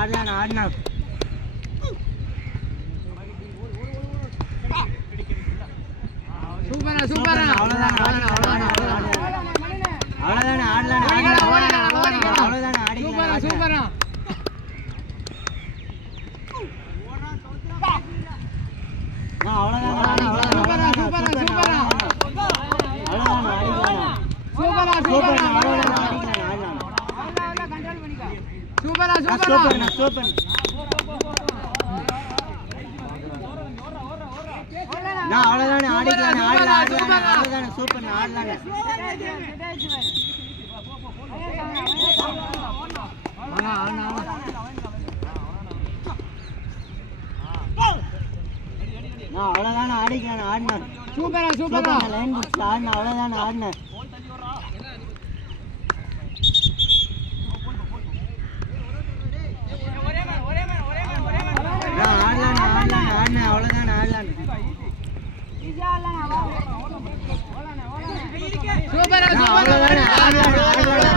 ஆடலாம் ஆடலாம். சூப்பரா சூப்பரா அவ்வளவுதான் ஆடலாம் அவ்வளவுதான் ஆடிக்கலாம். சூப்பரா அவ்வளவுதான் ஆடிக்கலாம் ஆடினான். சூப்பரா சூப்பரா லைன் பிடிச்சு ஆடினா அவ்வளவுதான் ஆடினேன். அவ்வளவுதான் ஆடலாம். சூப்பரா ஆடிக்கலாம்.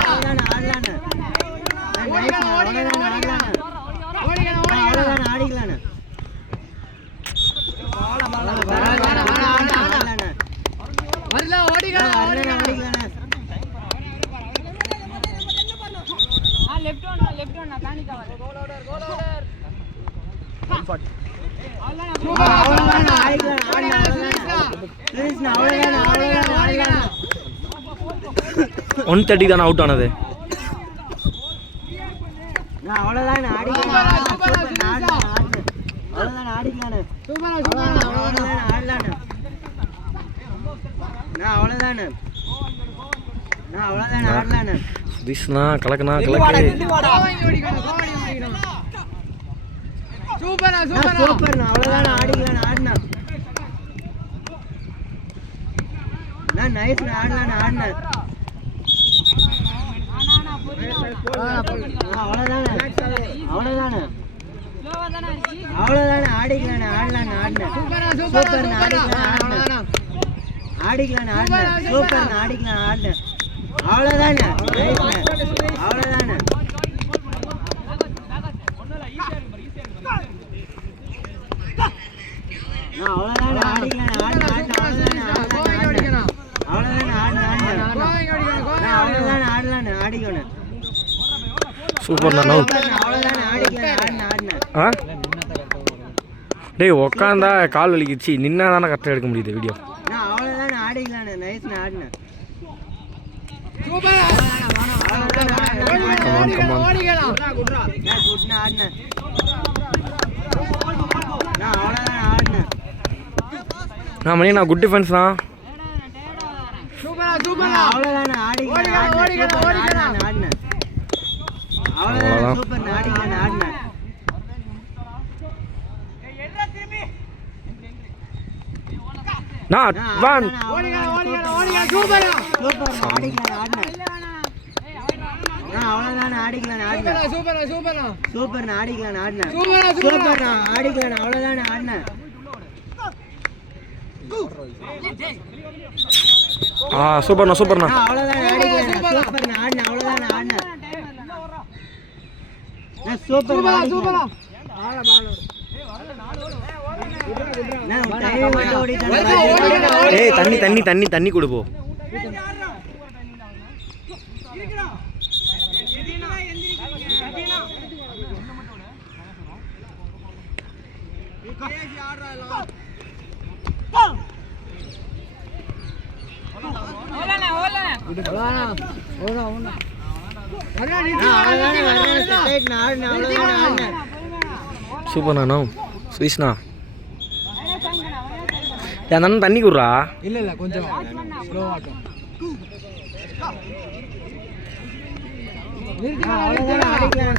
ஒன் 30 தானே அவுட் ஆனது. அவ்வளவுதான் ஆடிக்கலாம். சுதீஷ்னா கலக்கனா கலக்கு. சூப்பரா சூப்பர். அவ்வளவுதான் ஆடிக்கலாம் ஆடினா. நைஸ் ஆடலாம் ஆடினேன். அவ்வளவுதானே ஆடிக்கலாம் ஆடலாம் ஆடினேன். சூப்பர் ஆடிக்கலாம் சூப்பர் ஆடிக்கலாம் ஆடினேன். அவ்வளவுதானே அவ்வளவுதானே. அவ்வளவுதானே ஆடிக்கலாம் ஆடிக்கணும். சூப்பர் தான். டேய் உக்காந்தா கால் வலிக்குச்சு, நின்னா தானே கரெக்டாக எடுக்க முடியுது வீடியோ. அவ்வளோதான் ஆடிக்கலாம். நைஸ் ஆடினேன். நான் மணி நான் குட் டிஃபென்ஸ் தான். அவ்வளோதான் ஆடிக்கலாம் ஆடினேன். அவ்வளோதான் சூப்பர் ஆடிக்கலாம் ஆடினேன். Not one. சூப்பர் ஆடிக்கலாம் ஆடினேன். அவ்வளோதான் ஆடிக்கலாம் ஆடினேன். சூப்பர் ஆடிக்கலாம் ஆடினேன். சூப்பர் ஆடிக்கலாம் அவ்வளோதான் ஆடினேன். சூப்பர்ண்ணா சூப்பர்ண்ணா. அவ்வளோதான் ஆடிக்கலாம். சூப்பர் ஆடினேன். அவ்வளோதான் ஆடினேன். சூப்பர். ஏய் தண்ணி தண்ணி தண்ணி தண்ணி கொடுப்போ. சூப்பர்ண்ணா சுதீஷ்ண்ணா. அந்த அண்ணன் தண்ணி குடுறா. இல்ல கொஞ்சம்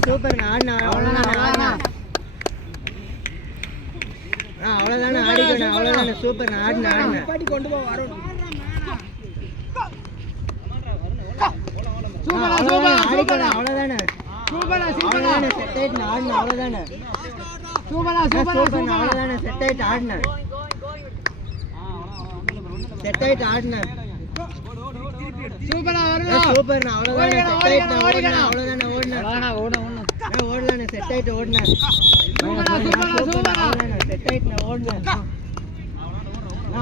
சூப்பர் அவ்வளோதானே ஆடிக்கணும். அவ்வளோதானே சூப்பர் ஆடினேன். கொண்டு போ வரும். அவ்வளோதானே அவ்வளோதானே செட் ஆயிட்டு ஆடினேன். அவ்வளோதானே சூப்பர் அவ்வளோதானே செட் ஆயிட்டு ஆடினேன். சூப்பர் அவ்வளோதானே செட் ஆயிட்டு அவ்வளோதானே ஓடலானே செட் ஆயிட்டு ஓடுனேன் செட் ஆயிட்டு நான் ஓடுனேன்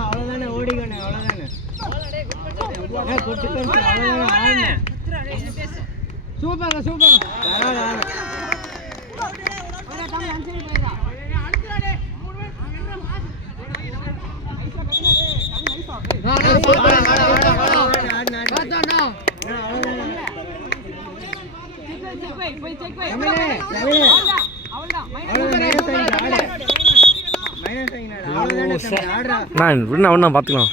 அவ்வளோதானே ஓடிக்கணே அவ்வளோதானே அவ்வளோதானே ஆடினேன் சூப்பரா சூப்பரா நான் விடுண்ணா அவனா பார்த்துக்கலாம்.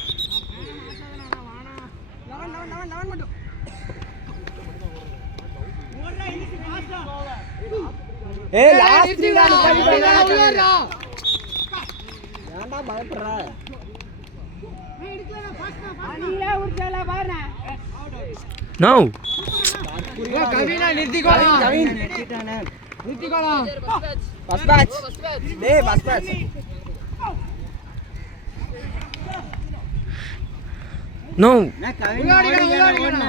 நோ கவினா நிறுத்திக்கோடா ஃபர்ஸ்ட் பேட்ச் டேய் ஃபர்ஸ்ட் பேட்ச் நோ நான் கவினா ஓடிக்கணும்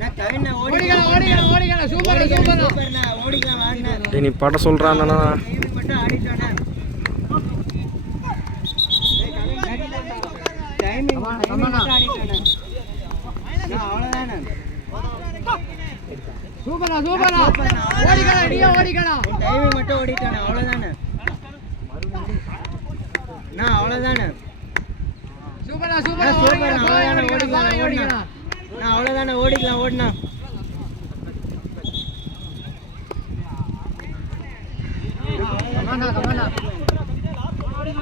நான் கவினா ஓடிக்கணும் சூப்பரா சூப்பரா நான் ஓடிக்கலாம் வாங்க நீ பாட்ட சொல்கிறான்னா மட்டும் ஆடிட்டானே டைமிங் மட்டும் ஆடிட்டானே நான் அவ்வளவுதானே சூப்பரா சூப்பரா ஓடிக்கணும் நீ ஓடிக்கணும் டைமிங் மட்டும் ஓடிட்டானே அவ்வளவுதானே நான் அவ்வளவுதானே சூப்பரா சூப்பரா ஓடிக்கலாம் நான் அவ்வளவுதானே ஓடிக்கலாம் ஓடினா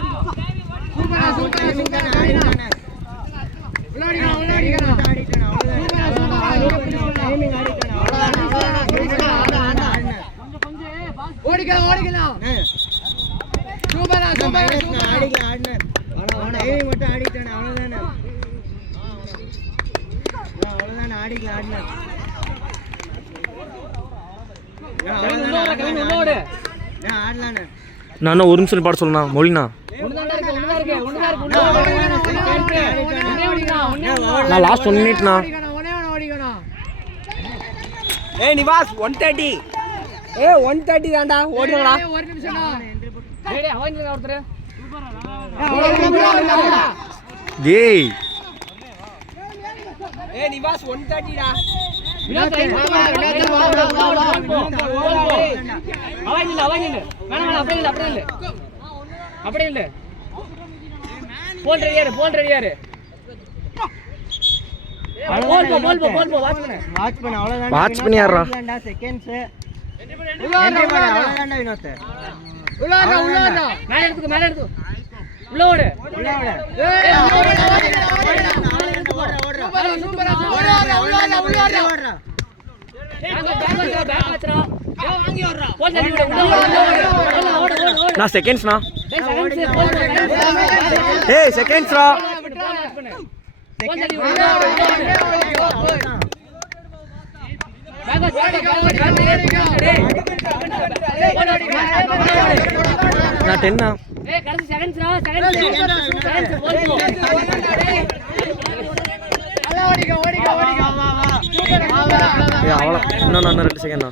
சூப்பரா சூப்பரா சூப்பரா ஆடிட்டானே உள்ளாடிக்கணும் ஆடிட்டானே அவ்வளவுதானே டைமிங் ஆடிட்டானே அவ்வளவுதானே ஓடிக்கலாம் சூப்பரா சூப்பரா சூப்பரா ஆடிக்கலாம் ஆடினேன் டைமிங் மட்டும் ஆடிட்டானே அவ்வளவுதானே அவ்வளவுதானே ஆடிக்கலாம் ஆடினேன் ஆடலானே நான் இன்னும் ஒரு நிமிஷம் பாட சொல்லணா மொழிண்ணா. நான் லாஸ்ட் 1 மினிட்ண்ணா. ஏய் நிவாஸ் 130 ஏய் 130 தான்டா ஓடுறடா ஒரு நிமிஷம் டேய் ஏய் நிவாஸ் 130 டா அப்படியே இல்ல போல் ரெடியாரு வாட்ச் பண்ண அவ்வளவுதான் வாட்ச் பண்ணி யாரா செகண்ட்ஸ் அவ்வளவுதான் வினோத் மேல எடுத்து உள்ள ஓடு நான் செகண்ட்ஸ்ண்ணா. ஏய் செகண்ட்ஸ்ரா நான் 10ண்ணா. அவ்வளோ இன்னும் 2 செகண்ட்ண்ணா.